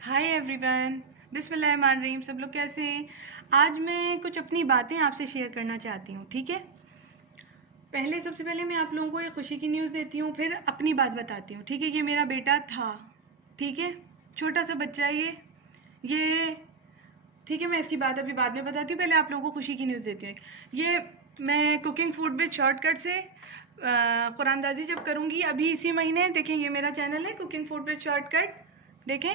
Hi everyone, बिस्मिल्लाहिर्रहमानिर्रहीम। सब लोग कैसे हैं? आज मैं कुछ अपनी बातें आपसे शेयर करना चाहती हूँ। ठीक है, सबसे पहले मैं आप लोगों को एक खुशी की न्यूज़ देती हूँ, फिर अपनी बात बताती हूँ। ठीक है, ये मेरा बेटा था। ठीक है, छोटा सा बच्चा है ये ठीक है, मैं इसकी बात अभी बाद में बताती हूँ। पहले आप लोगों को खुशी की न्यूज़ देती हूँ। ये मैं कुकिंग फूड विद शॉर्टकट से कुरानदाजी जब करूँगी अभी इसी महीने, देखें ये मेरा चैनल है कुकिंग फूड विद शॉर्टकट। देखें,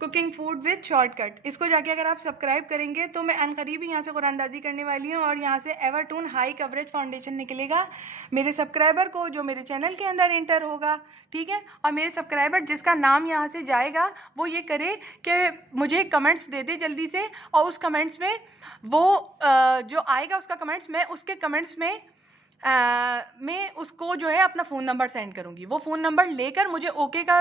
कुकिंग फूड विद शॉर्टकट, इसको जाके अगर आप सब्सक्राइब करेंगे तो मैं अनकरीब ही यहाँ से कुरानदाजी करने वाली हूँ और यहाँ से एवरटून हाई कवरेज फाउंडेशन निकलेगा मेरे सब्सक्राइबर को, जो मेरे चैनल के अंदर इंटर होगा। ठीक है, और मेरे सब्सक्राइबर जिसका नाम यहाँ से जाएगा वो ये करे कि मुझे कमेंट्स दे दे जल्दी से, और उस कमेंट्स में वो जो आएगा उसका कमेंट्स, मैं उसके कमेंट्स में मैं उसको जो है अपना फ़ोन नंबर सेंड करूँगी। वो फ़ोन नंबर लेकर मुझे ओके का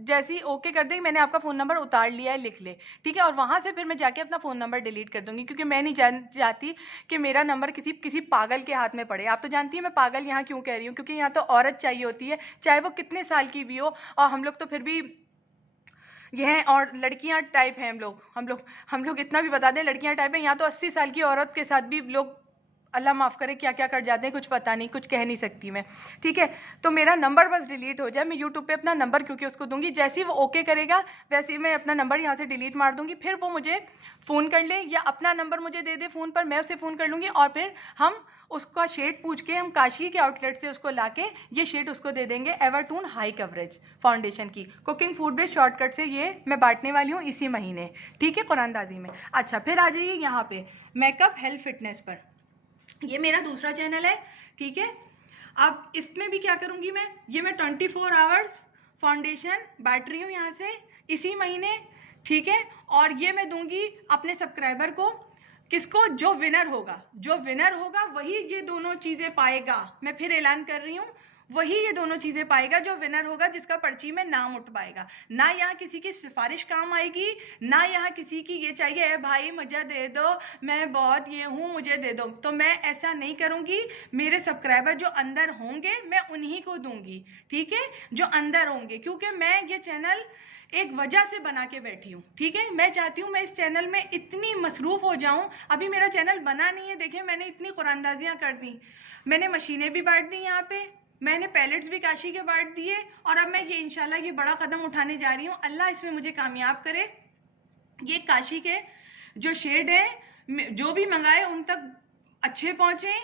जैसे ही ओके कर देगी, मैंने आपका फ़ोन नंबर उतार लिया है, लिख ले। ठीक है, और वहाँ से फिर मैं जाके अपना फ़ोन नंबर डिलीट कर दूँगी, क्योंकि मैं नहीं चाहती कि मेरा नंबर किसी पागल के हाथ में पड़े। आप तो जानती हैं मैं पागल यहाँ क्यों कह रही हूँ, क्योंकि यहाँ तो औरत चाहिए होती है, चाहे वो कितने साल की भी हो। और हम लोग तो फिर भी ये हैं, और लड़कियां टाइप हैं हम लोग इतना भी बता दें, लड़कियां टाइप हैं। यहाँ तो 80 साल की औरत के साथ भी लोग अल्लाह माफ़ करे क्या क्या कर जाते हैं, कुछ पता नहीं, कुछ कह नहीं सकती मैं। ठीक है, तो मेरा नंबर बस डिलीट हो जाए। मैं यूट्यूब पे अपना नंबर क्योंकि उसको दूंगी, जैसे ही वो ओके करेगा वैसे ही मैं अपना नंबर यहाँ से डिलीट मार दूंगी। फिर वो मुझे फ़ोन कर ले या अपना नंबर मुझे दे दे फ़ोन पर, मैं उसे फ़ोन कर लूँगी और फिर हम उसका शेड पूछ के, हम काशी के आउटलेट से उसको ला के ये शेड उसको दे देंगे एवरटून हाई कवरेज फाउंडेशन की। कुकिंग फूड बेस्ड शॉर्टकट से ये मैं बांटने वाली हूँ इसी महीने। ठीक है, कुरानदाजी में। अच्छा, फिर आ जाइए यहाँ पे मेकअप हेल्थ फिटनेस पर। ये मेरा दूसरा चैनल है। ठीक है, अब इसमें भी क्या करूँगी मैं, ये मैं 24 आवर्स फाउंडेशन बांट रही हूँ यहाँ से इसी महीने। ठीक है, और ये मैं दूंगी अपने सब्सक्राइबर को, किसको, जो विनर होगा वही ये दोनों चीज़ें पाएगा। मैं फिर ऐलान कर रही हूँ, वही ये दोनों चीज़ें पाएगा जो विनर होगा, जिसका पर्ची में नाम उठ पाएगा। ना यहाँ किसी की सिफारिश काम आएगी, ना यहाँ किसी की ये चाहिए है भाई मुझे दे दो, मैं बहुत ये हूँ मुझे दे दो, तो मैं ऐसा नहीं करूँगी। मेरे सब्सक्राइबर जो अंदर होंगे मैं उन्हीं को दूंगी। ठीक है, जो अंदर होंगे, क्योंकि मैं ये चैनल एक वजह से बना के बैठी हूँ। ठीक है, मैं चाहती हूँ मैं इस चैनल में इतनी मसरूफ़ हो जाऊँ। अभी मेरा चैनल बना नहीं है, देखिए मैंने इतनी कुरानदाजियाँ कर दी, मैंने मशीनें भी बांट दी यहाँ पे, मैंने पैलेट्स भी काशी के बांट दिए, और अब मैं ये इंशाल्लाह ये बड़ा कदम उठाने जा रही हूँ। अल्लाह इसमें मुझे कामयाब करे। ये काशी के जो शेड है, जो भी मंगाए उन तक अच्छे पहुँचे,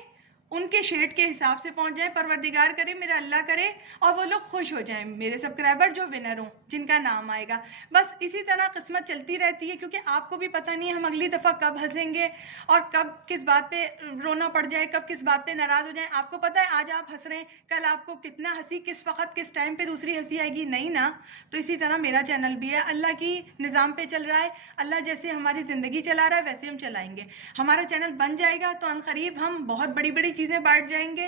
उनके शेड के हिसाब से पहुँच जाए। परवरदिगार करे, मेरा अल्लाह करे, और वो लोग खुश हो जाएं, मेरे सब्सक्राइबर जो विनर हों, जिनका नाम आएगा। बस इसी तरह किस्मत चलती रहती है, क्योंकि आपको भी पता नहीं है हम अगली दफ़ा कब हंसेंगे और कब किस बात पे रोना पड़ जाए, कब किस बात पे नाराज़ हो जाए। आपको पता है आज आप हंस रहे हैं, कल आपको कितना हंसी, किस वक्त किस टाइम पे दूसरी हंसी आएगी, नहीं ना। तो इसी तरह मेरा चैनल भी है, अल्लाह की निज़ाम पे चल रहा है। अल्लाह जैसे हमारी ज़िंदगी चला रहा है वैसे हम चलाएंगे। हमारा चैनल बन जाएगा तो अनकरीब हम बहुत बड़ी बड़ी चीज़ें बांट जाएंगे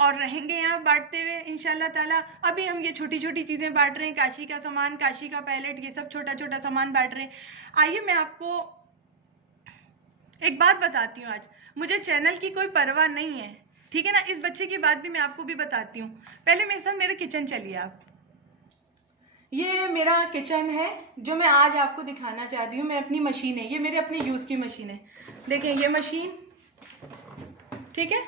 और रहेंगे यहाँ बांटते हुए इंशाल्लाह ताला। अभी हम ये छोटी छोटी चीज़ें बांट रहे हैं, काशी का सामान, काशी का पैलेट, ये सब छोटा छोटा सामान बांट रहे हैं। आइए मैं आपको एक बात बताती हूँ। आज मुझे चैनल की कोई परवाह नहीं है, ठीक है ना। इस बच्चे की बात भी मैं आपको भी बताती हूँ। पहले मेरे साथ मेरे किचन चलिए आप। ये मेरा किचन है जो मैं आज आपको दिखाना चाहती हूँ। मैं अपनी मशीन है, ये मेरे अपने यूज़ की मशीन है। देखें ये मशीन, ठीक है।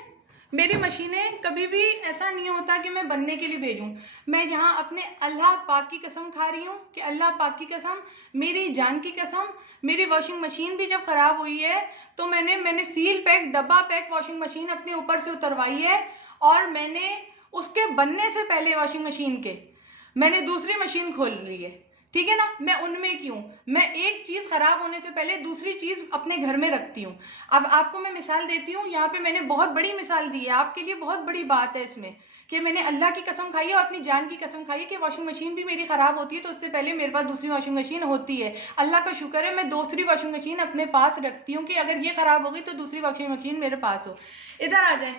मेरी मशीनें कभी भी ऐसा नहीं होता कि मैं बनने के लिए भेजूं। मैं यहाँ अपने अल्लाह पाक की कसम खा रही हूँ कि अल्लाह पाक की कसम, मेरी जान की कसम, मेरी वॉशिंग मशीन भी जब ख़राब हुई है तो मैंने सील पैक, डब्बा पैक वॉशिंग मशीन अपने ऊपर से उतरवाई है, और मैंने उसके बनने से पहले वॉशिंग मशीन के मैंने दूसरी मशीन खोल ली है। ठीक है ना, मैं उनमें की हूँ। मैं एक चीज़ ख़राब होने से पहले दूसरी चीज़ अपने घर में रखती हूँ। अब आपको मैं मिसाल देती हूँ, यहाँ पे मैंने बहुत बड़ी मिसाल दी है, आपके लिए बहुत बड़ी बात है इसमें, कि मैंने अल्लाह की कसम खाई है और अपनी जान की कसम खाई है कि वॉशिंग मशीन भी मेरी ख़राब होती है तो उससे पहले मेरे पास दूसरी वॉशिंग मशीन होती है। अल्लाह का शुक्र है मैं दूसरी वॉशिंग मशीन अपने पास रखती हूँ कि अगर ये ख़राब हो गई तो दूसरी वॉशिंग मशीन मेरे पास हो। इधर आ जाए,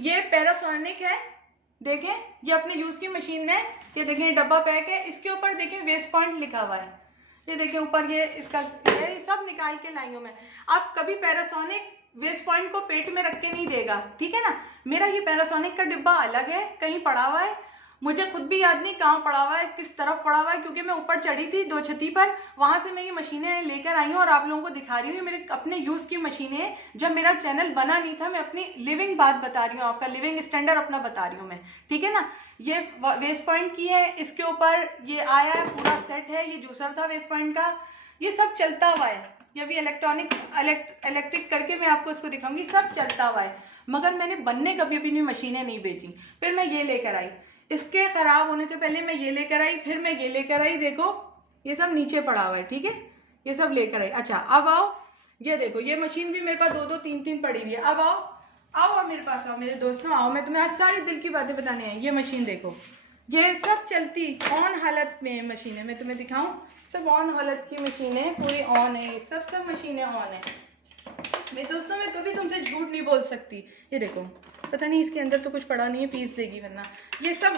ये पैनासोनिक है, देखें ये अपने यूज़ की मशीन है। ये देखें डब्बा पैक है, इसके ऊपर देखें वेस्ट पॉइंट लिखा हुआ है। ये देखें ऊपर ये इसका, ये सब निकाल के लाई हूँ मैं। आप कभी पैनासोनिक वेस्ट पॉइंट को पेट में रख के नहीं देगा, ठीक है ना। मेरा ये पैनासोनिक का डिब्बा अलग है, कहीं पड़ा हुआ है, मुझे खुद भी याद नहीं कहाँ पड़ा हुआ है, किस तरफ पड़ा हुआ है, क्योंकि मैं ऊपर चढ़ी थी 2 छती पर, वहाँ से मैं ये मशीनें लेकर आई हूँ और आप लोगों को दिखा रही हूँ। मेरे अपने यूज़ की मशीनें, जब मेरा चैनल बना नहीं था, मैं अपनी लिविंग बात बता रही हूँ, आपका लिविंग स्टैंडर्ड अपना बता रही हूँ मैं, ठीक है ना। ये वेस्ट पॉइंट की है, इसके ऊपर ये आया है पूरा सेट है, ये जूसर था वेस्ट पॉइंट का, ये सब चलता हुआ है। ये भी इलेक्ट्रिक करके मैं आपको इसको दिखाऊंगी, सब चलता हुआ है, मगर मैंने बनने कभी भी मशीनें नहीं बेची। फिर मैं ये लेकर आई, इसके ख़राब होने से पहले मैं ये लेकर आई, फिर मैं ये लेकर आई, देखो ये सब नीचे पड़ा हुआ है, ठीक है, ये सब लेकर आई। अच्छा अब आओ, ये देखो ये मशीन भी मेरे पास 2-2 3-3 पड़ी हुई है। अब आओ आओ मेरे पास आओ मेरे दोस्तों, आओ, मैं तुम्हें आज सारे दिल की बातें बताने आई। ये मशीन देखो, ये सब चलती ऑन हालत में मशीन है, मैं तुम्हें दिखाऊं, सब ऑन हालत की मशीन है, पूरी ऑन है, सब मशीनें ऑन है मेरे दोस्तों। मैं कभी तुमसे झूठ नहीं बोल सकती। ये देखो, पता नहीं इसके अंदर तो कुछ पड़ा नहीं है, पीस देगी वरना। ये सब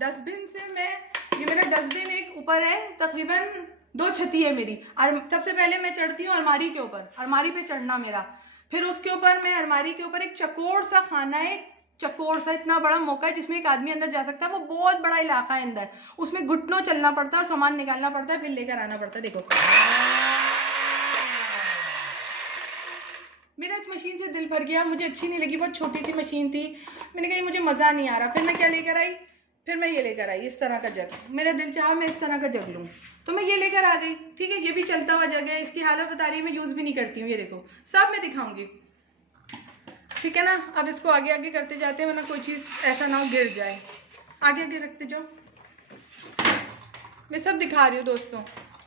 डस्टबिन से मैं, ये मेरा डस्टबिन एक ऊपर है, तकरीबन 2 छती है मेरी। और सबसे पहले मैं चढ़ती हूँ अलमारी के ऊपर, अलमारी पे चढ़ना मेरा, फिर उसके ऊपर मैं अलमारी के ऊपर एक चकोर सा खाना है, चकोर सा इतना बड़ा मौका है जिसमें एक आदमी अंदर जा सकता है, वो बहुत बड़ा इलाका है अंदर, उसमें घुटनों चलना पड़ता है और सामान निकालना पड़ता है, फिर लेकर आना पड़ता है। देखो मेरा इस मशीन से दिल भर गया, मुझे अच्छी नहीं लगी, बहुत छोटी सी मशीन थी, मैंने कहा मुझे मज़ा नहीं आ रहा। फिर मैं क्या लेकर आई, फिर मैं ये लेकर आई इस तरह का जग, मेरा दिल चाहा मैं इस तरह का जग लूँ, तो मैं ये लेकर आ गई, ठीक है। ये भी चलता हुआ जग है, इसकी हालत बता रही है, मैं यूज़ भी नहीं करती हूँ। ये देखो सब मैं दिखाऊंगी, ठीक है ना। अब इसको आगे आगे करते जाते हैं, वरना कोई चीज़ ऐसा ना हो गिर जाए। आगे आगे रखते जाओ, मैं सब दिखा रही हूँ दोस्तों।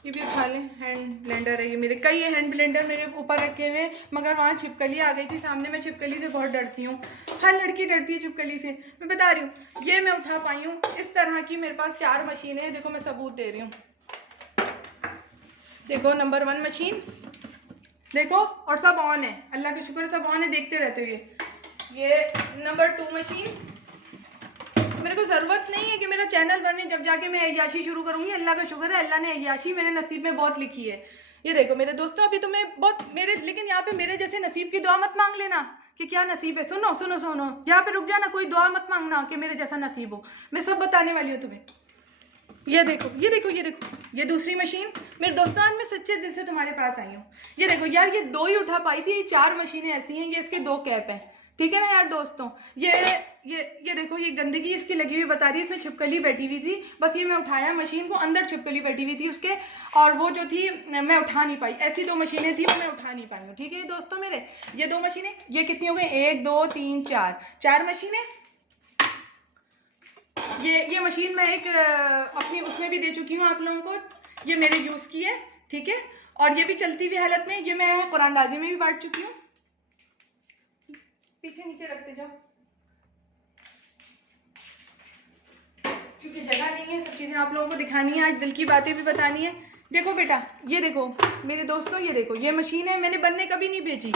ये भी उठा लें, हैंड ब्लेंडर है ये मेरे, कई ये हैंड ब्लेंडर मेरे ऊपर रखे हुए, मगर वहाँ छिपकली आ गई थी सामने, मैं छिपकली से बहुत डरती हूँ, हर लड़की डरती है छिपकली से, मैं बता रही हूँ। ये मैं उठा पाई हूँ, इस तरह की मेरे पास 4 मशीनें हैं, देखो मैं सबूत दे रही हूँ। देखो नंबर 1 मशीन देखो, और सब ऑन है, अल्लाह का शुक्र सब ऑन है, देखते रहते हो। ये नंबर 2 मशीन, मेरे को ज़रूरत नहीं है कि मेरा चैनल बने, जब जाके मैं अय्याशी शुरू करूँगी, अल्लाह का शुक्र है, अल्लाह ने अय्याशी मेरे नसीब में बहुत लिखी है। ये देखो मेरे दोस्तों, अभी तुम्हें बहुत मेरे, लेकिन यहाँ पे मेरे जैसे नसीब की दुआ मत मांग लेना कि क्या नसीब है। सुनो सुनो सुनो, यहाँ पे रुक जाना, कोई दुआ मत मांगना कि मेरे जैसा नसीब हो, मैं सब बताने वाली हूँ तुम्हें। ये देखो ये देखो ये देखो, ये दूसरी मशीन मेरे दोस्तों, आज मैं सच्चे दिल से तुम्हारे पास आई हूँ। ये देखो यार, ये 2 ही उठा पाई थी, ये 4 मशीनें ऐसी हैं, ये इसके 2 कैप हैं, ठीक है ना यार दोस्तों। ये देखो, ये गंदगी इसकी लगी हुई बता रही है, इसमें छिपकली बैठी हुई थी, बस ये मैं उठाया मशीन को, अंदर छिपकली बैठी हुई थी उसके, और वो जो थी मैं उठा नहीं पाई। ऐसी 2 मशीनें थी, वो मैं उठा नहीं पाई हूँ, ठीक है दोस्तों मेरे। ये 2 मशीनें, ये कितनी हो गई, 1 2 3 4 मशीनें। ये मशीन मैं एक अपनी उसमें भी दे चुकी हूँ आप लोगों को, ये मेरे यूज़ की है, ठीक है। और ये भी चलती हुई हालत में, ये मैं कुरानदाजी में भी बांट चुकी हूँ। पीछे नीचे रखते जाओ, क्योंकि जगह नहीं है, सब चीज़ें आप लोगों को दिखानी है, आज दिल की बातें भी बतानी है। देखो बेटा, ये देखो मेरे दोस्तों, ये देखो ये मशीन है, मैंने बनने कभी नहीं बेची,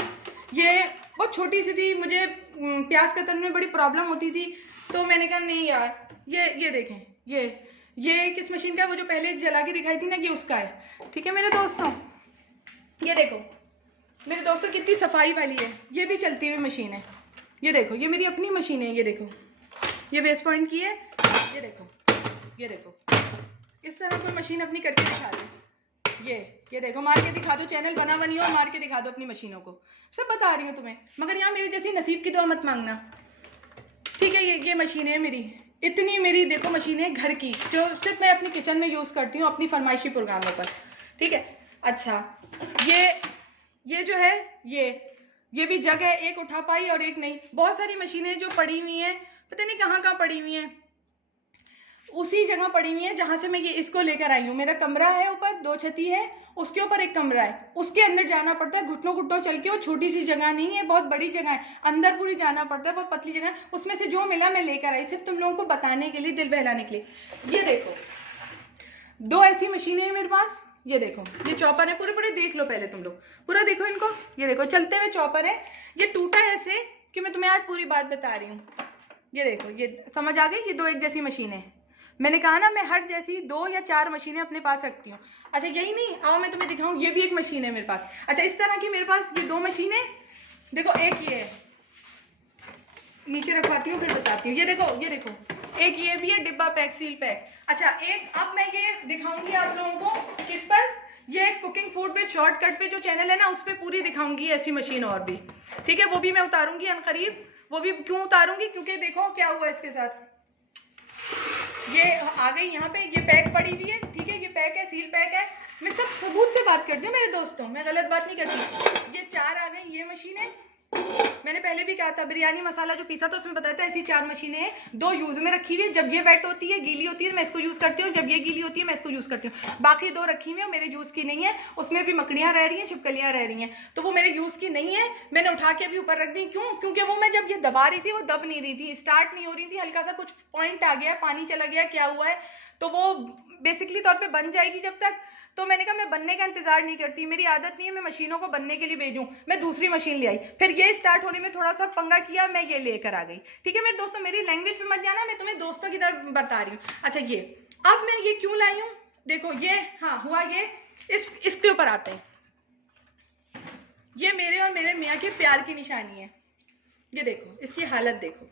ये बहुत छोटी सी थी, मुझे प्याज कतरन में बड़ी प्रॉब्लम होती थी, तो मैंने कहा नहीं यार, ये देखें, ये किस मशीन का है, वो जो पहले जला के दिखाई थी ना, ये उसका है, ठीक है मेरे दोस्तों। ये देखो मेरे दोस्तों कितनी सफाई वाली है, ये भी चलती हुई मशीन है। ये देखो, ये मेरी अपनी मशीन है, ये देखो, ये वेस्ट पॉइंट की है। ये देखो इस तरह कोई मशीन अपनी करके दिखा दो, ये देखो, मार के दिखा दो, चैनल बना बनी हो, मार के दिखा दो अपनी मशीनों को, सब बता रही हूँ तुम्हें, मगर यहाँ मेरे जैसी नसीब की दुआ मत मांगना, ठीक है। ये मशीन है मेरी, इतनी मेरी देखो मशीन है घर की, जो सिर्फ मैं अपनी किचन में यूज़ करती हूँ अपनी फरमाइशी प्रोग्रामों पर, ठीक है। अच्छा ये जो है, ये भी जगह है, एक उठा पाई और एक नहीं, बहुत सारी मशीनें जो पड़ी हुई हैं, पता नहीं कहाँ पड़ी हुई हैं, उसी जगह पड़ी हुई है जहाँ से मैं ये इसको लेकर आई हूँ। मेरा कमरा है ऊपर, 2 छती है, उसके ऊपर एक कमरा है, उसके अंदर जाना पड़ता है घुटनों चल के, वो छोटी सी जगह नहीं है, बहुत बड़ी जगह है, अंदर पूरी जाना पड़ता है, बहुत पतली जगह। उसमें से जो मिला मैं लेकर आई, सिर्फ तुम लोगों को बताने के लिए, दिल बहलाने के लिए। ये देखो 2 ऐसी मशीनें हैं मेरे पास, ये देखो, ये चॉपर है, पूरे देख लो पहले तुम लोग, पूरा देखो इनको। ये देखो चलते हुए चॉपर है, ये टूटा है ऐसे कि मैं तुम्हें आज पूरी बात बता रही हूँ। ये देखो, ये समझ आ गई, ये 2 एक जैसी मशीनें, मैंने कहा ना मैं हर जैसी 2 या 4 मशीनें अपने पास रखती हूँ। अच्छा यही नहीं, आओ मैं तुम्हें दिखाऊँ, ये भी एक मशीन है मेरे पास। अच्छा इस तरह की मेरे पास ये 2 मशीनें, देखो एक ये है, नीचे रखवाती हूँ फिर बताती हूँ। ये देखो एक ये भी है डिब्बा पैक, सील पैक। अच्छा, एक अब मैं ये दिखाऊंगी आप लोगों को किस पर, ये कुकिंग फूड विद शॉर्टकट पे जो चैनल है ना, उस पर पूरी दिखाऊंगी ऐसी मशीन और भी, ठीक है। वो भी मैं उतारूंगी अनकरीब। वो भी क्यों उतारूंगी, क्योंकि देखो क्या हुआ इसके साथ। ये आ गई यहाँ पे, ये पैक पड़ी हुई है, ठीक है। ये पैक है, सील पैक है। मैं सब सबूत से बात करती हूँ मेरे दोस्तों, मैं गलत बात नहीं करती। ये 4 आ गई, ये मशीन है। मैंने पहले भी कहा था, बिरयानी मसाला जो पीसा था उसमें बताया था ऐसी 4 मशीनें हैं। 2 यूज़ में रखी हुई है, जब ये वेट होती है, गीली होती है, मैं इसको यूज़ करती हूँ, जब ये गीली होती है मैं इसको यूज़ करती हूँ। बाकी 2 रखी हुई है, मेरे यूज़ की नहीं है, उसमें भी मकड़ियाँ रह रही हैं, छिपकलियाँ रह रही हैं, तो वो मेरे यूज़ की नहीं है। मैंने उठा के अभी ऊपर रख दी, क्यों? क्योंकि वो मैं जब ये दबा रही थी वो दब नहीं रही थी, स्टार्ट नहीं हो रही थी, हल्का सा कुछ पॉइंट आ गया, पानी चला गया, क्या हुआ है, तो वो बेसिकली तौर पर बन जाएगी जब तक। तो मैंने कहा मैं बनने का इंतजार नहीं करती, मेरी आदत नहीं है मैं मशीनों को बनने के लिए भेजूं। मैं दूसरी मशीन ले आई, फिर ये स्टार्ट होने में थोड़ा सा पंगा किया, मैं ये लेकर आ गई, ठीक है। मेरे दोस्तों, मेरी लैंग्वेज पे मत जाना, मैं तुम्हें दोस्तों की तरफ बता रही हूँ। अच्छा, ये अब मैं ये क्यों लाई हूँ, देखो ये, हाँ हुआ ये, इसके ऊपर आते हैं। ये मेरे और मेरे मियाँ के प्यार की निशानी है। ये देखो इसकी हालत, देखो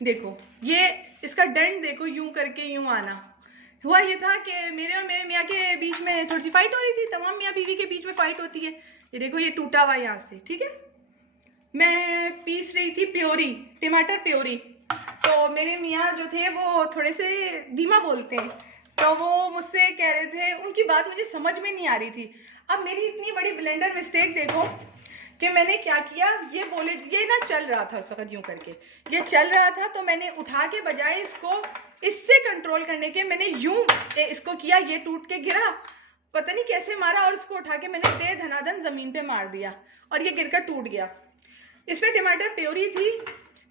देखो, ये इसका दंड देखो, यूं करके यूं आना। हुआ ये था कि मेरे और मेरे मियाँ के बीच में थोड़ी सी फाइट हो रही थी, तमाम मियाँ बीवी के बीच में फाइट होती है। ये देखो ये टूटा हुआ यहाँ से, ठीक है। मैं पीस रही थी प्योरी, टमाटर प्योरी, तो मेरे मियाँ जो थे वो थोड़े से धीमा बोलते हैं, तो वो मुझसे कह रहे थे, उनकी बात मुझे समझ में नहीं आ रही थी। अब मेरी इतनी बड़ी ब्लेंडर मिस्टेक देखो कि मैंने क्या किया, ये बोले, ये ना चल रहा था उस वक्त यूँ करके, ये चल रहा था, तो मैंने उठा के बजाय इसको इससे कंट्रोल करने के मैंने यूं इसको किया, ये टूट के गिरा, पता नहीं कैसे मारा, और उसको उठा के मैंने दे धनाधन ज़मीन पे मार दिया और ये गिरकर टूट गया। इसमें टमाटर प्योरी थी।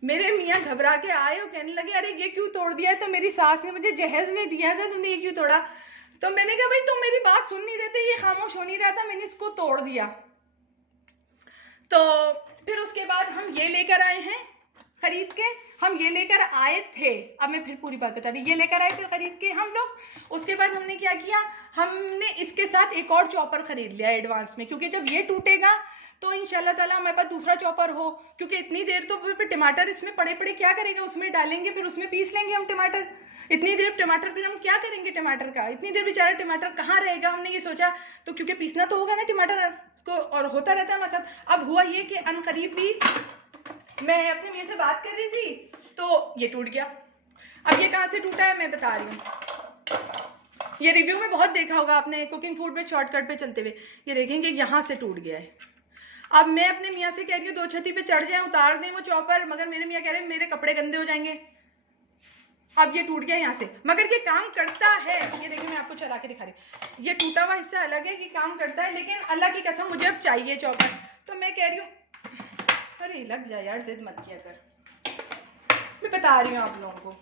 मेरे मियाँ घबरा के आए और कहने लगे, अरे ये क्यों तोड़ दिया? तो मेरी सास ने मुझे जहेज में दिया था, तुमने ये क्यों तोड़ा? तो मैंने कहा, भाई तुम मेरी बात सुन नहीं रहे थे, ये खामोश हो नहीं रहा था, मैंने इसको तोड़ दिया। तो फिर उसके बाद हम ये लेकर आए हैं खरीद के, हम ये लेकर आए थे, अब मैं फिर पूरी बात बता रही, ये लेकर आए फिर खरीद के हम लोग। उसके बाद हमने क्या किया, हमने इसके साथ एक और चॉपर खरीद लिया एडवांस में, क्योंकि जब ये टूटेगा तो इंशाल्लाह ताला हमारे पास दूसरा चॉपर हो, क्योंकि इतनी देर तो फिर टमाटर इसमें पड़े पड़े क्या करेगा, उसमें डालेंगे फिर उसमें पीस लेंगे हम टमाटर, इतनी देर टमाटर फिर हम क्या करेंगे टमाटर का, इतनी देर बेचारा टमाटर कहाँ रहेगा। हमने ये सोचा, तो क्योंकि पीसना तो होगा ना टमाटर को, और होता रहता है हमारे साथ। अब हुआ ये कि अनकरीब भी मैं अपने मियाँ से बात कर रही थी तो ये टूट गया। अब ये कहाँ से टूटा है मैं बता रही हूँ, ये रिव्यू में बहुत देखा होगा आपने कुकिंग फूड में शॉर्टकट पे चलते हुए, ये देखेंगे यहाँ से टूट गया है। अब मैं अपने मियाँ से कह रही हूँ 2 छती पे चढ़ जाए, उतार दें वो चॉपर, मगर मेरे मियाँ कह रहे हैं मेरे कपड़े गंदे हो जाएंगे। अब ये टूट गया यहाँ से, मगर ये काम करता है। ये देखिए मैं आपको चला के दिखा रही, ये टूटा हुआ हिस्सा अलग है कि काम करता है, लेकिन अल्लाह की कसम मुझे अब चाहिए चॉपर। तो मैं कह रही हूँ, अरे लग जाए यार, जिद मत किया कर, मैं बता रही हूँ आप लोगों को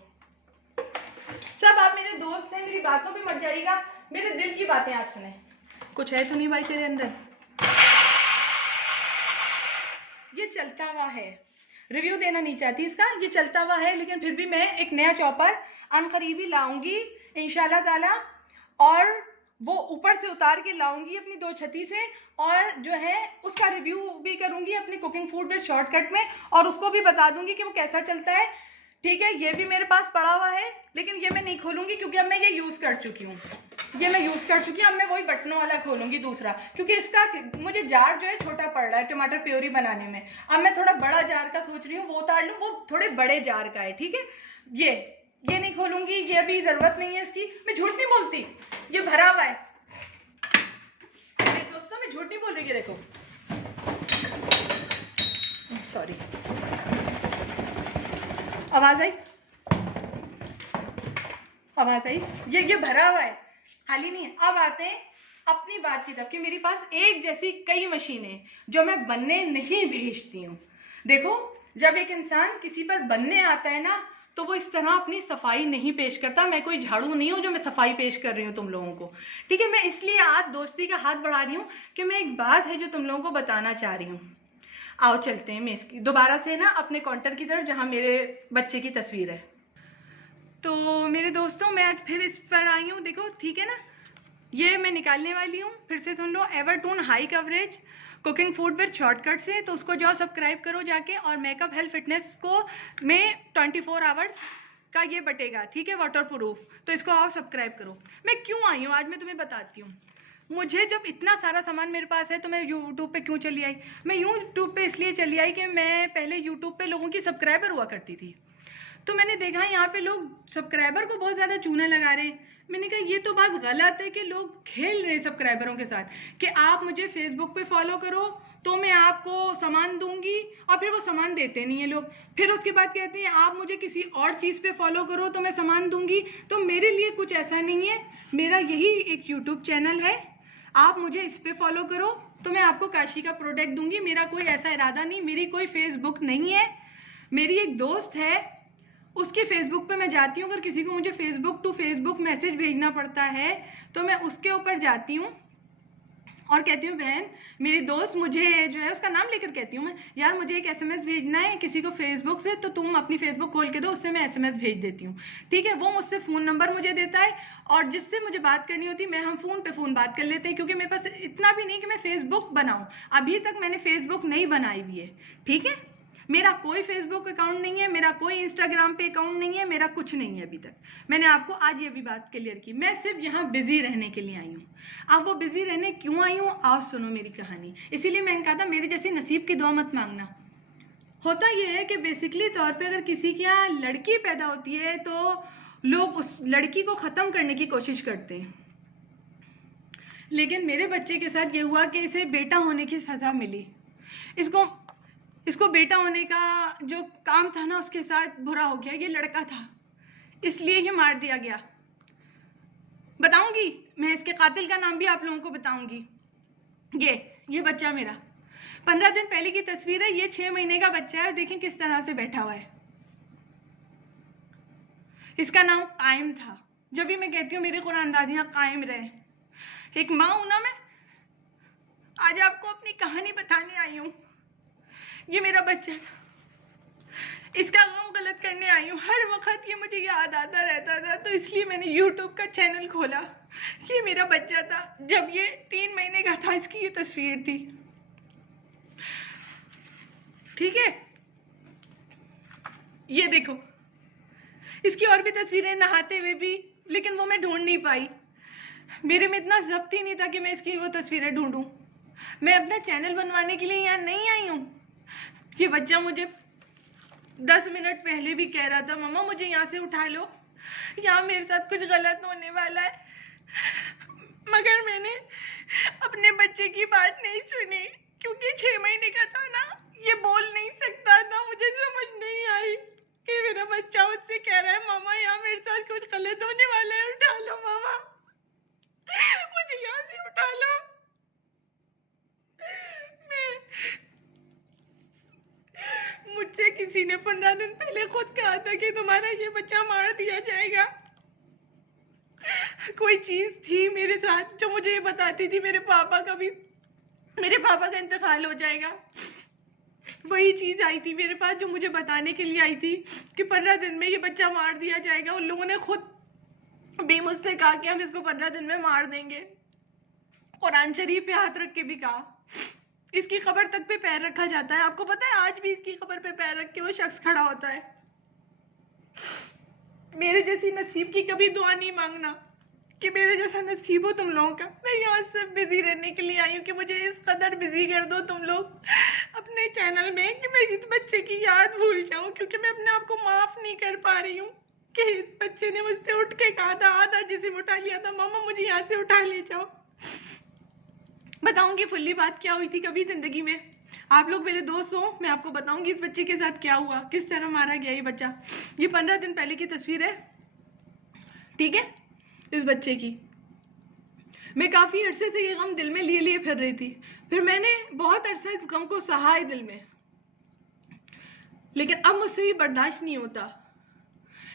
सब, आप मेरे दोस्त हैं, मेरी बातों पे मत जाइएगा, मेरे दिल की बातें आज सुने। कुछ है तो नहीं भाई तेरे अंदर? ये चलता हुआ है, रिव्यू देना नहीं चाहती इसका, ये चलता हुआ है, लेकिन फिर भी मैं एक नया चॉपर अनकरीबी लाऊंगी इंशाल्लाह ताला, और वो ऊपर से उतार के लाऊंगी अपनी 2 छती से, और जो है उसका रिव्यू भी करूंगी अपनी कुकिंग फूड में शॉर्टकट में, और उसको भी बता दूंगी कि वो कैसा चलता है, ठीक है। ये भी मेरे पास पड़ा हुआ है, लेकिन ये मैं नहीं खोलूंगी क्योंकि अब मैं ये यूज़ कर चुकी हूँ, ये मैं यूज़ कर चुकी हूँ। अब मैं वही बटनों वाला खोलूंगी दूसरा, क्योंकि इसका मुझे जार जो है छोटा पड़ रहा है टमाटर प्योरी बनाने में। अब मैं थोड़ा बड़ा जार का सोच रही हूँ, वो उतार लूँ, वो थोड़े बड़े जार का है, ठीक है। ये नहीं खोलूंगी, ये अभी ज़रूरत नहीं है इसकी, मैं झूठ नहीं बोलती, ये भरा हुआ है मेरे दोस्तों, मैं झूठ नहीं बोल रही। ये देखो, सॉरी, आवाज़ आई, आवाज़ आई, ये भरा हुआ है, खाली नहीं है। अब आते हैं अपनी बात की तरफ कि मेरे पास एक जैसी कई मशीनें जो मैं बनने नहीं भेजती हूँ। देखो, जब एक इंसान किसी पर बनने आता है ना, तो वो इस तरह अपनी सफाई नहीं पेश करता। मैं कोई झाड़ू नहीं हूँ जो मैं सफाई पेश कर रही हूँ तुम लोगों को, ठीक है। मैं इसलिए आज दोस्ती का हाथ बढ़ा रही हूँ कि मैं एक बात है जो तुम लोगों को बताना चाह रही हूँ। आओ चलते हैं मेज़ की दोबारा से ना अपने काउंटर की तरफ जहाँ मेरे बच्चे की तस्वीर है। तो मेरे दोस्तों, मैं आज फिर इस पर आई हूँ, देखो ठीक है ना, ये मैं निकालने वाली हूँ, फिर से सुन लो, एवरटून high coverage cooking food with shortcut से, तो उसको जाओ सब्सक्राइब करो जाके, और मेकअप हेल्थ फिटनेस को मैं 24 आवर्स का ये बटेगा, ठीक है, वाटर प्रूफ। तो इसको आओ सब्सक्राइब करो। मैं क्यों आई हूँ आज मैं तुम्हें बताती हूँ। मुझे जब इतना सारा सामान मेरे पास है तो मैं यूट्यूब पे क्यों चली आई। मैं यूट्यूब पे इसलिए चली आई कि मैं पहले यूट्यूब पे लोगों की सब्सक्राइबर हुआ करती थी। तो मैंने देखा यहाँ पे लोग सब्सक्राइबर को बहुत ज़्यादा चूना लगा रहे। मैंने कहा ये तो बात गलत है कि लोग खेल रहे हैं सब्सक्राइबरों के साथ कि आप मुझे फेसबुक पे फॉलो करो तो मैं आपको सामान दूंगी, और फिर वो सामान देते नहीं है लोग। फिर उसके बाद कहते हैं आप मुझे किसी और चीज़ पे फॉलो करो तो मैं सामान दूंगी। तो मेरे लिए कुछ ऐसा नहीं है, मेरा यही एक यूट्यूब चैनल है, आप मुझे इस पे फॉलो करो तो मैं आपको काशी का प्रोडक्ट दूंगी। मेरा कोई ऐसा इरादा नहीं, मेरी कोई फेसबुक नहीं है। मेरी एक दोस्त है, उसके फेसबुक पे मैं जाती हूँ। अगर किसी को मुझे फेसबुक टू फेसबुक मैसेज भेजना पड़ता है तो मैं उसके ऊपर जाती हूँ और कहती हूँ बहन मेरी दोस्त मुझे जो है उसका नाम लेकर कहती हूँ मैं, यार मुझे एक एसएमएस भेजना है किसी को फेसबुक से, तो तुम अपनी फेसबुक खोल के दो, उससे मैं एसएमएस भेज देती हूँ। ठीक है, वो मुझसे फ़ोन नंबर मुझे देता है और जिससे मुझे बात करनी होती है मैं हम फ़ोन पे फ़ोन बात कर लेते हैं, क्योंकि मेरे पास इतना भी नहीं कि मैं फेसबुक बनाऊँ। अभी तक मैंने फेसबुक नहीं बनाई हुई है, ठीक है। मेरा कोई फेसबुक अकाउंट नहीं है, मेरा कोई इंस्टाग्राम पे अकाउंट नहीं है, मेरा कुछ नहीं है अभी तक। मैंने आपको आज ये भी बात क्लियर की, मैं सिर्फ यहाँ बिजी रहने के लिए आई हूँ। अब वो बिजी रहने क्यों आई हूँ आओ सुनो मेरी कहानी। इसीलिए मैंने कहा था मेरे जैसे नसीब की दुआ मत मांगना। होता ये है कि बेसिकली तौर पे अगर किसी के यहाँ लड़की पैदा होती है तो लोग उस लड़की को ख़त्म करने की कोशिश करते हैं, लेकिन मेरे बच्चे के साथ ये हुआ कि इसे बेटा होने की सज़ा मिली। इसको बेटा होने का जो काम था ना उसके साथ बुरा हो गया। ये लड़का था इसलिए ये मार दिया गया। बताऊंगी मैं इसके कातिल का नाम भी आप लोगों को बताऊंगी। ये बच्चा मेरा 15 दिन पहले की तस्वीर है। ये 6 महीने का बच्चा है, देखें किस तरह से बैठा हुआ है। इसका नाम कायम था। जब भी मैं कहती हूँ मेरी कुरानदादियाँ कायम रहे, एक माँ हूं ना मैं, आज आपको अपनी कहानी बताने आई हूँ। ये मेरा बच्चा था, इसका गम गलत करने आई हूँ। हर वक्त ये मुझे याद आता रहता था, तो इसलिए मैंने यूट्यूब का चैनल खोला। ये मेरा बच्चा था जब ये 3 महीने का था, इसकी ये तस्वीर थी, ठीक है। ये देखो इसकी और भी तस्वीरें नहाते हुए भी, लेकिन वो मैं ढूंढ नहीं पाई। मेरे में इतना ज़ब्त ही नहीं था कि मैं इसकी वो तस्वीरें ढूंढूं। मैं अपना चैनल बनवाने के लिए यहाँ नहीं आई हूँ। ये बच्चा मुझे 10 मिनट पहले भी कह रहा था मम्मा मुझे यहाँ से उठा लो, यहाँ मेरे साथ कुछ गलत होने वाला है, मगर मैंने अपने बच्चे की बात नहीं सुनी, क्योंकि 6 महीने का था ना, ये बोल नहीं सकता था। मुझे समझ नहीं आई कि मेरा बच्चा मुझसे कह रहा है मामा यहाँ मेरे साथ कुछ गलत होने वाला है, उठा लो मामा, मुझे यहाँ से उठा लो। मुझसे किसी ने 15 दिन पहले खुद कहा था कि तुम्हारा ये बच्चा मार दिया जाएगा। कोई चीज़ थी मेरे साथ जो मुझे ये बताती थी मेरे पापा का इंतकाल हो जाएगा। वही चीज़ आई थी मेरे पास जो मुझे बताने के लिए आई थी कि 15 दिन में ये बच्चा मार दिया जाएगा। उन लोगों ने खुद भी मुझसे कहा कि हम इसको 15 दिन में मार देंगे। कुरान शरीफ पे हाथ रख के भी कहा। इसकी कब्र तक पे पैर रखा जाता है। आपको पता है आज भी इसकी कब्र पे पैर रख के वो शख्स खड़ा होता है। मेरे जैसी नसीब की कभी दुआ नहीं मांगना कि मेरे जैसा नसीब हो तुम लोगों का। मैं यहाँ से बिजी रहने के लिए आई हूँ कि मुझे इस कदर बिजी कर दो तुम लोग अपने चैनल में कि मैं इस बच्चे की याद भूल जाऊँ, क्योंकि मैं अपने आप को माफ नहीं कर पा रही हूँ कि इस बच्चे ने मुझसे उठ के कहा था, आधा जिस्म उठा लिया था, मामा मुझे यहाँ से उठा ले जाओ। बताऊंगी फुल्ली बात क्या हुई थी कभी जिंदगी में। आप लोग मेरे दोस्त हो, मैं आपको बताऊंगी इस बच्चे के साथ क्या हुआ, किस तरह मारा गया ये बच्चा। ये 15 दिन पहले की तस्वीर है, ठीक है, इस बच्चे की। मैं काफ़ी अरसे से ये गम दिल में लिए फिर रही थी। फिर मैंने बहुत अरसा इस गम को सहा है दिल में, लेकिन अब मुझसे ये बर्दाश्त नहीं होता।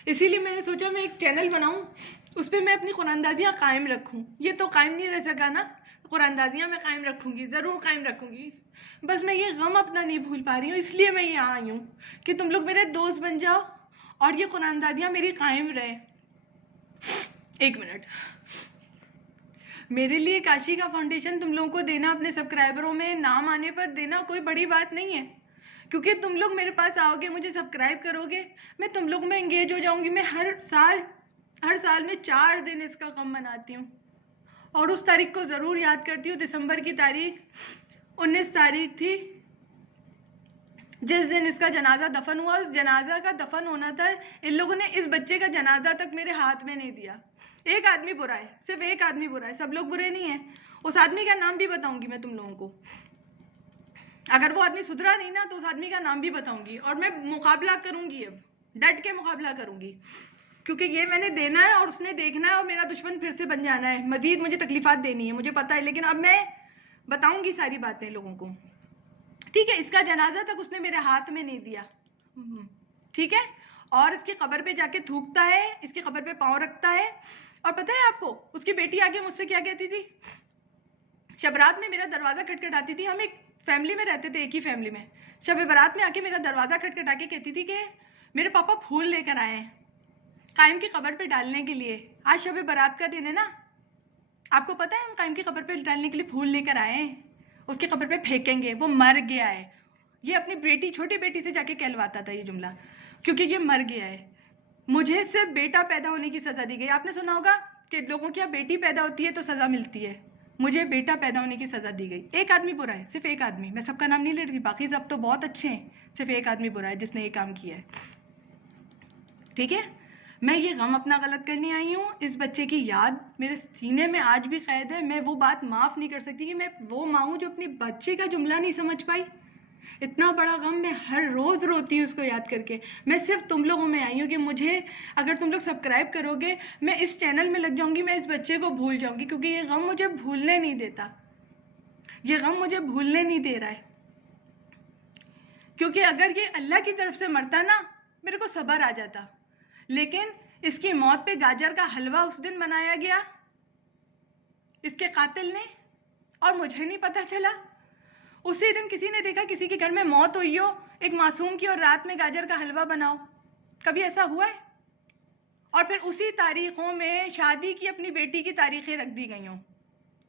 इसीलिए मैंने सोचा मैं एक चैनल बनाऊं, उस पर मैं अपनी कुरानदाजियाँ कायम रखूं। ये तो कायम नहीं रह सका ना, कुरानदाजियाँ मैं कायम रखूंगी, ज़रूर कायम रखूंगी। बस मैं ये गम अपना नहीं भूल पा रही हूँ, इसलिए मैं यहाँ आई हूँ कि तुम लोग मेरे दोस्त बन जाओ और ये कुरानदाजियाँ मेरी कायम रहे। 1 मिनट, मेरे लिए काशी का फाउंडेशन तुम लोगों को देना, अपने सब्सक्राइबरों में नाम आने पर देना कोई बड़ी बात नहीं है, क्योंकि तुम लोग मेरे पास आओगे, मुझे सब्सक्राइब करोगे, मैं तुम लोग में इंगेज हो जाऊंगी। मैं हर साल में 4 दिन इसका गम मनाती हूँ और उस तारीख को ज़रूर याद करती हूँ। दिसंबर की तारीख 19 तारीख थी जिस दिन इसका जनाजा दफन हुआ। उस जनाजा का दफन होना था, इन लोगों ने इस बच्चे का जनाजा तक मेरे हाथ में नहीं दिया। एक आदमी बुरा है, सिर्फ एक आदमी बुरा है, सब लोग बुरे नहीं हैं। उस आदमी का नाम भी बताऊंगी मैं तुम लोगों को। अगर वो आदमी सुधरा नहीं ना तो उस आदमी का नाम भी बताऊंगी और मैं मुकाबला करूंगी, अब डट के मुकाबला करूंगी, क्योंकि ये मैंने देना है और उसने देखना है और मेरा दुश्मन फिर से बन जाना है, मजीद मुझे तकलीफात देनी है, मुझे पता है। लेकिन अब मैं बताऊंगी सारी बातें लोगों को, ठीक है। इसका जनाजा तक उसने मेरे हाथ में नहीं दिया, ठीक है। और इसकी कब्र पे जाके थूकता है, इसकी कब्र पे पाँव रखता है। और पता है आपको, उसकी बेटी आके मुझसे क्या कहती थी? शब रात में मेरा दरवाज़ा खटखटाती थी। हम एक फैमिली में रहते थे, एक ही फैमिली में। शब बारात में आके मेरा दरवाज़ा खटखटा के कहती थी कि मेरे पापा फूल लेकर आए हैं कायम की कब्र पे डालने के लिए। आज शब बारात का दिन है ना, आपको पता है हम कायम की कब्र पे डालने के लिए फूल लेकर आए हैं, उसकी कब्र पे फेंकेंगे, वो मर गया है। ये अपनी बेटी, छोटी बेटी से जाके कहलवाता था ये जुमला, क्योंकि ये मर गया है। मुझे सिर्फ बेटा पैदा होने की सज़ा दी गई। आपने सुना होगा कि लोगों की यहाँ बेटी पैदा होती है तो सज़ा मिलती है, मुझे बेटा पैदा होने की सज़ा दी गई। एक आदमी बुरा है, सिर्फ एक आदमी, मैं सबका नाम नहीं ले रही, बाकी सब तो बहुत अच्छे हैं, सिर्फ एक आदमी बुरा है जिसने ये काम किया है, ठीक है। मैं ये गम अपना गलत करने आई हूँ। इस बच्चे की याद मेरे सीने में आज भी कैद है। मैं वो बात माफ़ नहीं कर सकती कि मैं वो माँ हूँ जो अपनी बच्चे का जुमला नहीं समझ पाई। इतना बड़ा गम मैं हर रोज़ रोती हूँ उसको याद करके। मैं सिर्फ तुम लोगों में आई हूँ कि मुझे अगर तुम लोग सब्सक्राइब करोगे मैं इस चैनल में लग जाऊँगी, मैं इस बच्चे को भूल जाऊँगी, क्योंकि ये गम मुझे भूलने नहीं देता, ये गम मुझे भूलने नहीं दे रहा है। क्योंकि अगर ये अल्लाह की तरफ से मरता ना, मेरे को सब्र आ जाता, लेकिन इसकी मौत पे गाजर का हलवा उस दिन बनाया गया इसके कातिल ने, और मुझे नहीं पता चला। उसी दिन किसी ने देखा किसी के घर में मौत हुई हो एक मासूम की, और रात में गाजर का हलवा बनाओ। कभी ऐसा हुआ है? और फिर उसी तारीखों में शादी की अपनी बेटी की तारीखें रख दी गई हों।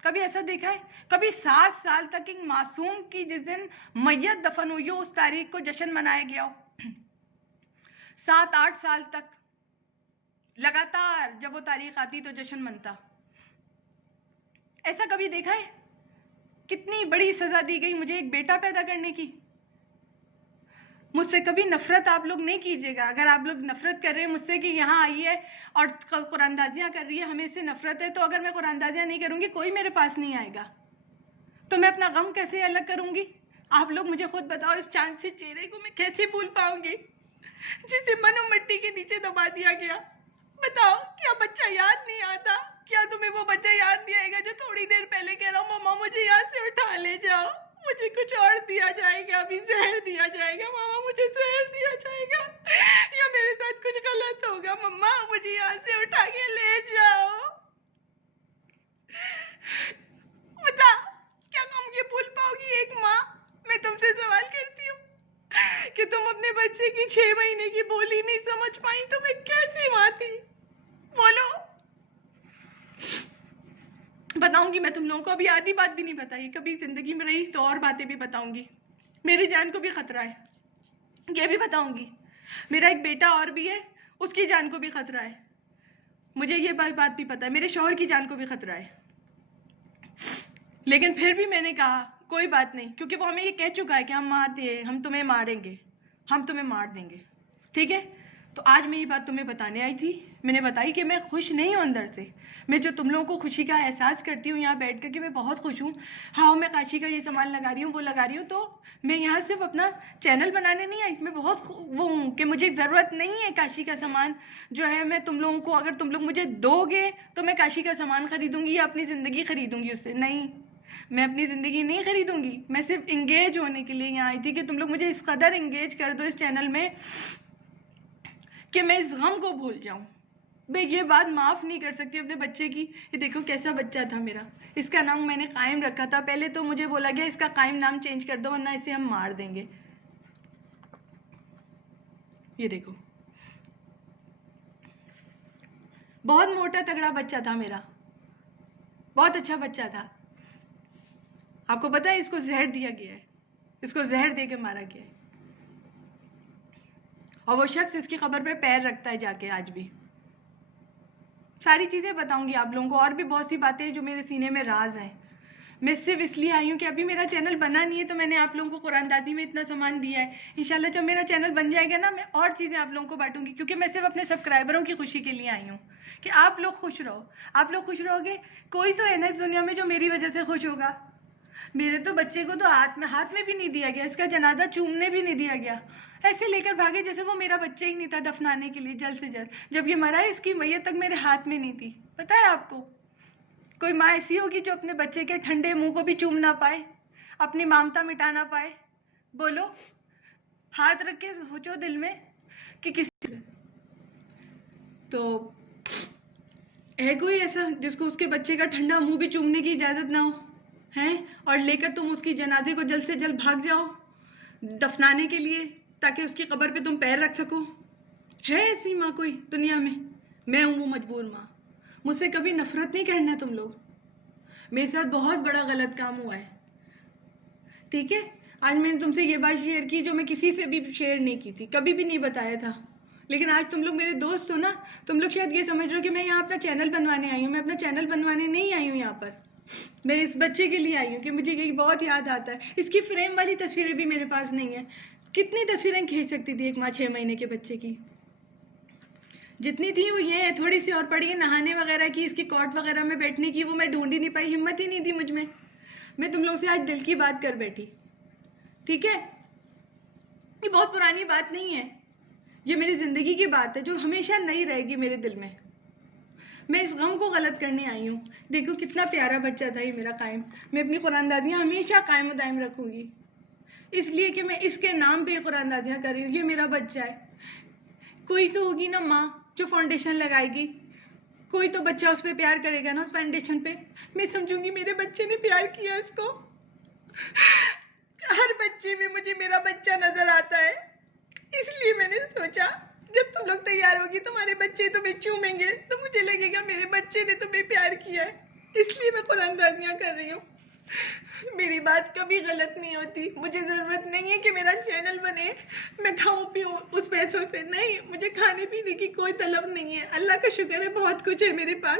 कभी ऐसा देखा है? कभी 7 साल तक एक मासूम की जिस दिन मैयत दफन हुई हो उस तारीख को जश्न मनाया गया हो? 7-8 साल तक लगातार जब वो तारीख आती तो जश्न मनता। ऐसा कभी देखा है? कितनी बड़ी सज़ा दी गई मुझे एक बेटा पैदा करने की। मुझसे कभी नफ़रत आप लोग नहीं कीजिएगा। अगर आप लोग नफ़रत कर रहे हैं मुझसे कि यहाँ आई है और कुरानदाजियाँ कर रही है, हमें इससे नफ़रत है, तो अगर मैं कुरानदाजियाँ नहीं करूँगी कोई मेरे पास नहीं आएगा, तो मैं अपना गम कैसे अलग करूँगी? आप लोग मुझे खुद बताओ, इस चांद से चेहरे को मैं कैसे भूल पाऊँगी जिसे मनो मिट्टी के नीचे दबा दिया गया? बताओ, क्या बच्चा याद नहीं आता? क्या तुम्हें वो बच्चा याद नहीं आएगा जो थोड़ी देर पहले कह रहा हूँ मम्मा मुझे यहाँ से उठा ले जाओ, मुझे कुछ और दिया जाएगा, अभी जहर दिया जाएगा, मामा मुझे जहर दिया जाएगा, या मेरे साथ कुछ गलत होगा, मम्मा मुझे यहाँ से उठा के ले जाओ। बता, क्या तुम ये भूल पाओगी एक माँ? मैं तुमसे सवाल करती हूँ कि तुम अपने बच्चे की 6 महीने की बोली नहीं समझ पाई तो मैं कैसी माँ थी? बोलो। बताऊंगी मैं तुम लोगों को, अभी आधी बात भी नहीं बताई, कभी जिंदगी में रही तो और बातें भी बताऊंगी। मेरी जान को भी खतरा है, ये भी बताऊंगी। मेरा एक बेटा और भी है, उसकी जान को भी खतरा है, मुझे ये बात भी पता है। मेरे शौहर की जान को भी खतरा है, लेकिन फिर भी मैंने कहा कोई बात नहीं, क्योंकि वो हमें ये कह चुका है कि हम तुम्हें मारेंगे, हम तुम्हें मार देंगे, ठीक है। तो आज मैं ये बात तुम्हें बताने आई थी। मैंने बताई कि मैं खुश नहीं हूँ अंदर से। मैं जो तुम लोगों को खुशी का एहसास करती हूँ यहाँ बैठ कर कि मैं बहुत खुश हूँ, हाँ मैं काशी का ये सामान लगा रही हूँ, वो लगा रही हूँ, तो मैं यहाँ सिर्फ अपना चैनल बनाने नहीं आई, मैं बहुत वो हूँ कि मुझे ज़रूरत नहीं है काशी का सामान जो है। मैं तुम लोगों को, अगर तुम लोग मुझे दोगे तो मैं काशी का सामान ख़रीदूँगी या अपनी ज़िंदगी ख़रीदूँगी उससे। नहीं, मैं अपनी ज़िंदगी नहीं ख़रीदूँगी। मैं सिर्फ इंगेज होने के लिए यहाँ आई थी कि तुम लोग मुझे इस कदर इंगेज कर दो इस चैनल में कि मैं इस गम को भूल जाऊँ। मैं ये बात माफ़ नहीं कर सकती अपने बच्चे की। ये देखो कैसा बच्चा था मेरा, इसका नाम मैंने कायम रखा था। पहले तो मुझे बोला गया इसका कायम नाम चेंज कर दो वरना इसे हम मार देंगे। ये देखो, बहुत मोटा तगड़ा बच्चा था मेरा, बहुत अच्छा बच्चा था। आपको पता है इसको जहर दिया गया है, इसको जहर दे के मारा गया है। और वो शख्स इसकी कब्र पे पैर रखता है जाके आज भी। सारी चीज़ें बताऊंगी आप लोगों को, और भी बहुत सी बातें जो मेरे सीने में राज हैं। मैं सिर्फ इसलिए आई हूँ कि अभी मेरा चैनल बना नहीं है, तो मैंने आप लोगों को कुरानदाजी में इतना सामान दिया है। इंशाल्लाह जब मेरा चैनल बन जाएगा ना, मैं और चीज़ें आप लोगों को बांटूंगी, क्योंकि मैं सिर्फ अपने सब्सक्राइबरों की खुशी के लिए आई हूँ कि आप लोग खुश रहो। आप लोग खुश रहोगे, कोई तो है ना इस दुनिया में जो मेरी वजह से खुश होगा। मेरे तो बच्चे को तो हाथ में भी नहीं दिया गया, इसका जनाजा चूमने भी नहीं दिया गया, ऐसे लेकर भागे जैसे वो मेरा बच्चा ही नहीं था, दफनाने के लिए जल्द से जल्द। जब ये मरा है, इसकी मैयत तक मेरे हाथ में नहीं थी। पता है आपको, कोई माँ ऐसी होगी जो अपने बच्चे के ठंडे मुंह को भी चूम ना पाए, अपनी ममता मिटा ना पाए? बोलो, हाथ रख के सोचो दिल में कि किस तो है कोई ऐसा जिसको उसके बच्चे का ठंडा मुंह भी चूमने की इजाज़त ना हो, हैं? और लेकर तुम उसकी जनाजे को जल्द से जल्द भाग जाओ दफनाने के लिए, ताकि उसकी कब्र पे तुम पैर रख सको। है ऐसी माँ कोई दुनिया में? मैं हूँ वो मजबूर माँ। मुझसे कभी नफरत नहीं करना तुम लोग। मेरे साथ बहुत बड़ा गलत काम हुआ है, ठीक है? आज मैंने तुमसे ये बात शेयर की जो मैं किसी से भी शेयर नहीं की थी, कभी भी नहीं बताया था। लेकिन आज तुम लोग मेरे दोस्त हो ना, तुम लोग शायद ये समझ रहे हो कि मैं यहाँ अपना चैनल बनवाने आई हूँ। मैं अपना चैनल बनवाने नहीं आई हूँ यहाँ पर, मैं इस बच्चे के लिए आई हूँ कि मुझे यही बहुत याद आता है। इसकी फ्रेम वाली तस्वीरें भी मेरे पास नहीं है। कितनी तस्वीरें खींच सकती थी एक माँ 6 महीने के बच्चे की? जितनी थी वो ये है, थोड़ी सी और पड़ी है नहाने वगैरह की, इसकी कॉट वगैरह में बैठने की, वो मैं ढूंढ ही नहीं पाई, हिम्मत ही नहीं थी मुझ में। मैं तुम लोगों से आज दिल की बात कर बैठी, ठीक है? ये बहुत पुरानी बात नहीं है, ये मेरी ज़िंदगी की बात है जो हमेशा नहीं रहेगी मेरे दिल में। मैं इस गम को गलत करने आई हूँ। देखो कितना प्यारा बच्चा था ये मेरा कायम। मैं अपनी कुरानदाजियाँ हमेशा कायम दायम रखूँगी, इसलिए कि मैं इसके नाम पे कुरानदाजियाँ कर रही हूँ। ये मेरा बच्चा है। कोई तो होगी ना माँ जो फाउंडेशन लगाएगी, कोई तो बच्चा उस पर प्यार करेगा ना, उस फाउंडेशन पे। मैं समझूंगी मेरे बच्चे ने प्यार किया इसको। हर बच्चे में मुझे मेरा बच्चा नजर आता है, इसलिए मैंने सोचा जब तुम लोग तैयार होगी, तुम्हारे बच्चे तुम्हें चूमेंगे तो मुझे लगेगा मेरे बच्चे ने तुम्हें प्यार किया है, इसलिए मैं कुरानदाजियाँ कर रही हूँ। मेरी बात कभी गलत नहीं होती। मुझे ज़रूरत नहीं है कि मेरा चैनल बने, मैं खाऊं पीऊं उस पैसों से, नहीं, मुझे खाने पीने की कोई तलब नहीं है। अल्लाह का शुक्र है बहुत कुछ है मेरे पास,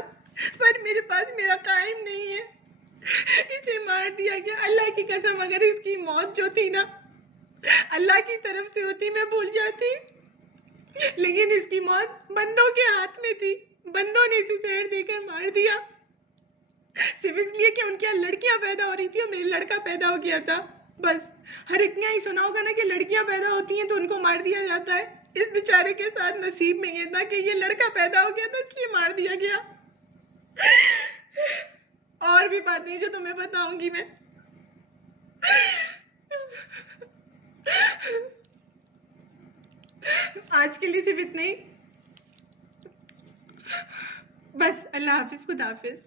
पर मेरे पास मेरा कायम नहीं है। इसे मार दिया गया। अल्लाह की कसम, अगर इसकी मौत जो थी ना अल्लाह की तरफ से होती मैं भूल जाती, लेकिन इसकी मौत बंदों के हाथ में थी। बंदों ने इसे जहर देकर मार दिया, सिर्फ इसलिए कि उनके यहाँ लड़कियां पैदा हो रही थी और मेरा लड़का पैदा हो गया था। बस हर एक ने ही सुना होगा ना कि लड़कियां पैदा होती हैं तो उनको मार दिया जाता है। इस बेचारे के साथ नसीब में ये था कि ये लड़का पैदा हो गया था, इसलिए मार दिया गया। और भी बातें जो तुम्हें बताऊंगी मैं। आज के लिए सिर्फ इतना ही, बस। अल्लाह हाफिज, खुदा हाफिज।